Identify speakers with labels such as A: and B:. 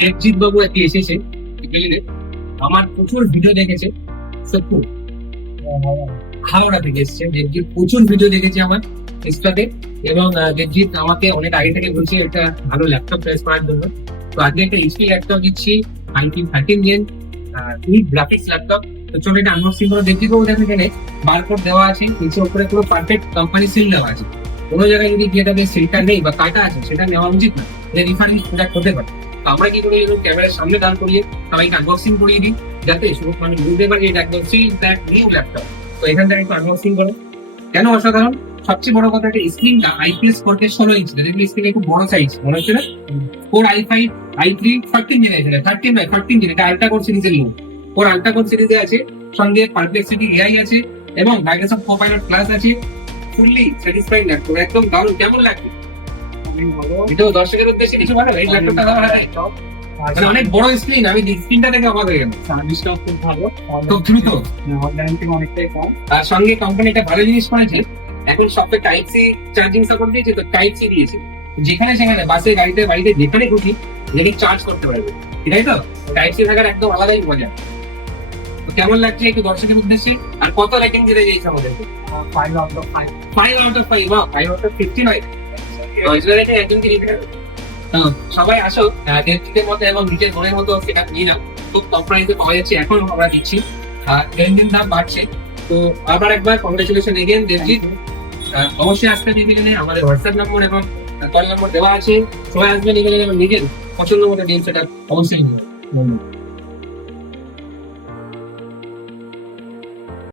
A: দেবজিৎ বাবু আজকে এসেছে আমার প্রচুর ভিডিও দেখেছে। সত্যি। হাওড়া থেকে এসছে। দেবজিৎ প্রচুর ভিডিও দেখেছে আমার ইনস্টাতে এবং দেবজিৎ আমাকে অনেক আগে থেকে বলছে একটা ভালো ল্যাপটপ চয়েস করার জন্য। তো আজকে একটা এইচপি ল্যাপটপ দিচ্ছি nineteen thirteen gen with graphics laptop তো চলো এটা আনবক্সিং করে। দেবজিৎ বাবু দেখো এখানে বারকোড দেওয়া আছে। নিচে উপরে পুরো পারফেক্ট কোম্পানি সিল দেওয়া আছে। কোনো জায়গায় যদি যেটাতে সিলটা নেই বা কাটা আছে, সেটা নেওয়া উচিত না। রিফান্ড প্রোডাক্ট হতে পারে। তো আমরা কি করি ক্যামেরার সামনে দাঁড় করিয়ে সবাইকে আনবক্সিং করিয়ে দিই, যাতে মানে বুঝতে পারি এটা একদম সিল দ্যাট নিউ ল্যাপটপ তো এখান থেকে একটু আনবক্সিং করো। কেন অসাধারণ? সবচেয়ে বড় কথা একটা স্ক্রিনটা আইপিএস ফোর কে ষোলো ইঞ্চি দেখবি স্ক্রিন একটু বড় সাইজ মনে হচ্ছে না? Four I five I three thirteen generation thirteen by thirteen gen এটা আল্ট্রা কোর সিরিজের নিউ ফোর আল্ট্রা কোর সিরিজে আছে, সঙ্গে পারপ্লেক্সিটি এআই আছে, এবং মাইক্রোসফট কোপাইলট প্লাস আছে। ফুললি স্যাটিসফাইড ল্যাপটপ একদম দারুণ। কেমন লাগছে এটা দর্শকের উদ্দেশ্যে কিছু বলো এই ল্যাপটপটা আমার হাতে মানে অনেক বড় স্ক্রিন আমি স্ক্রিনটা দেখে অবাক হয়ে গেলাম।
B: সার্ভিসটাও খুব ভালো।
A: খুব দ্রুত।
B: অনলাইন থেকে অনেকটাই কম।
A: তার সঙ্গে কোম্পানি একটা ভালো জিনিস করেছে এখন সবটা টাইপ সি চার্জিং সাপোর্ট দিয়েছে তো টাইপ সি দিয়েছে। যেখানে সেখানে বাসে গাড়িতে বাড়িতে যেখানে খুশি যেখানে চার্জ করতে পারবে। তাই তো? টাইপ সি থাকার একদম আলাদাই মজা। কেমন লাগছে একটু দর্শকের উদ্দেশ্যে? আর কত র্যাঙ্কিং দিতে চাইছে আমাদেরকে?
B: Five out of five
A: five out of five বা ফাইভ আউট অফ ফিফটি নয়। একজনকে তো সবাই আসো দেড়টিদের মতো এবং নিজের মতো সেটা নিয়ে নাও। খুব কম প্রাইসে পাওয়া যাচ্ছে এখন আমরা দিচ্ছি। আর দিন দিন দাম বাড়ছে। তো আবার একবার কংগ্রেচুলেশন এগেন দেবজিৎ। অবশ্যই আসতে নিবেদনে আমাদের হোয়াটসঅ্যাপ নম্বর এবং কল নম্বর দেওয়া আছে। সবাই আসবেন এবং নিজের পছন্দ মতো ডিল সেটা অবশ্যই নিবেন